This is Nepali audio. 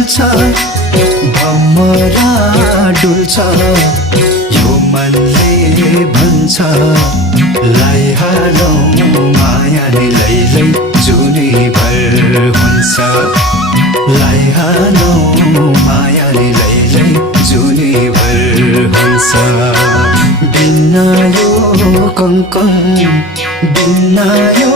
डुल्छ भमरा डुल्छ यो मनले भन्छ लैहालौ मायाले लैलै जुनीभर हुन्छ लैहालौ मायाले लैलै जुनीभर हुन्छ बिन्ना यो कङ्कङ बिन्ना यो